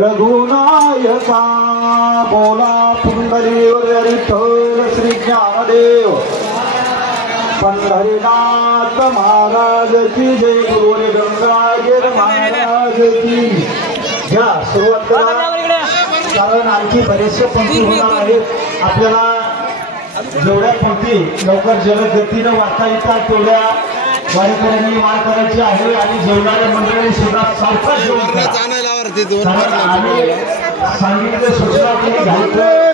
रघुनायका बोला पुंडलीवर विठ्ठल श्री ज्ञानदेव पंढरीनाथ महाराज की जय. गुरु गंगाधर महाराज की घ्या. सुरुवात करा कारण आणखी बरेचसे पंक्ती होणार आहेत. आपल्याला जेवढ्या पंक्ती लवकर जलद गतीनं वाचता येतात तेवढ्या वारकऱ्यांनी वार करायची आहे आणि जेवणाऱ्या मंडळी सुद्धा सारखं जेवण करा. सांगितलं सूचना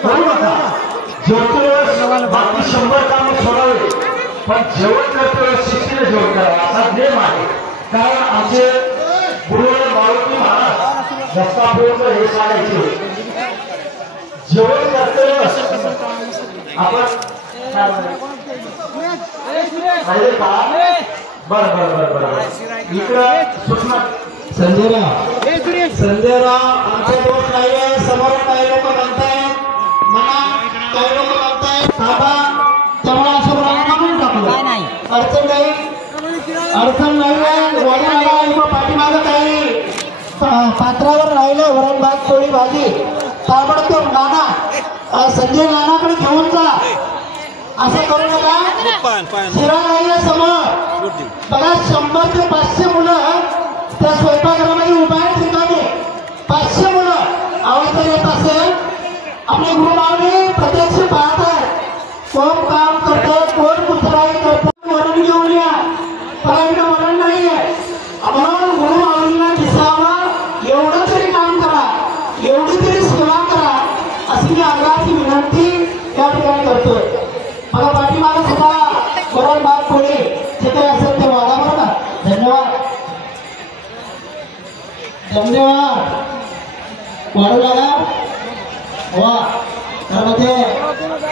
करू नका. जेवतो बाकी 100 काम सोडावे पण जेवण करतो शिस्तीने जेवण करा असा नियम आहे. कारण आमचे गुरुवार मारुती महाराज दत्तापूरचं हे सांगायचे जेवण करतो आपण बर बर बर बर इकडं सूचना संजयराव आमचे दोष नाहीये. समोर काही लोक म्हणतायत म्हणा काही लोक म्हणतायत बाबा तेवढा असं म्हणून टाकलं अडचण नाही. वडील पाठीमागं काही पात्रावर राहिलं वरण भात पोळी भाजी ताबडतोब नाना संजय नानाकडे घेऊन जा असं करू नका. शिरा राहिला समोर बघा 100 ते 500 मुलं त्या स्वयंपाकघरामध्ये उभा आहेत ठिकाणी 500 मुलं आवाज जर येत असेल आपले गुरुमावली प्रत्यक्ष पाहतात कोण काम करतात कोण कुत्राई करतात. वरण घेऊन या पण वरण नाहीये म्हणून गुरुमावलीला दिसावं एवढं तरी काम करा एवढी तरी सेवा करा अशी मी आग्रहाची विनंती या ठिकाणी करतोय. मला पाठीमागे सुद्धा वरण भात पोळी जे काही असेल ते वाढा बरं का. धन्यवाद धन्यवाद वाढू लागा वा. त्यामध्ये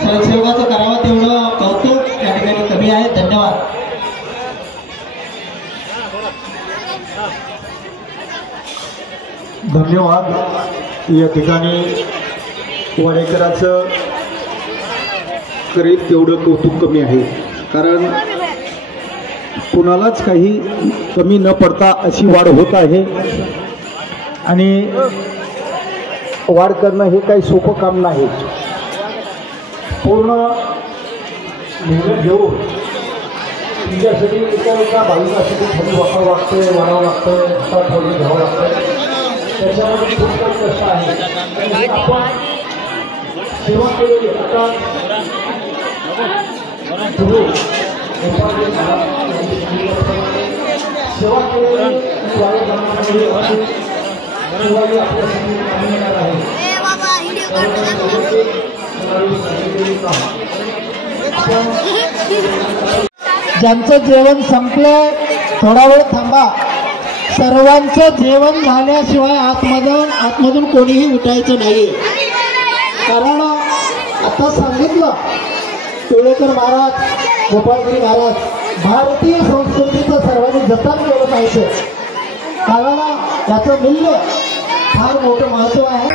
स्वयंसेवकाचं करावं तेवढं कौतुक या ठिकाणी कमी आहे. धन्यवाद. धन्यवाद. या ठिकाणी वाडेकरांचं करेल तेवढं कौतुक कमी आहे. कारण कुणालाच काही कमी न पडता अशी वाढ होत आहे आणि वाढ करणं हे काही सोपं काम नाही. पूर्ण मेहनत घेऊन तुमच्यासाठी एका भाविकासाठी खाली वापरावं लागतं वाढावं लागतं हातात ठेवून घ्यावं लागतं. त्याच्यामध्ये खूप काही कष्ट आहे. आपण सेवा केलेली आता सेवा केलेली आपल्यासाठी आहे. ज्यांचं जेवण संपलंय थोडा वेळ थांबा. सर्वांचं जेवण झाल्याशिवाय आतमधून कोणीही उठायचं नाही. कारण आता सांगितलं टिळेकर महाराज, गोपाळगिरी महाराज, भारतीय संस्कृतीचं सर्वांनी जतन केलं पाहिजे. कारण याचं मूल्य फार मोठं महत्व आहे.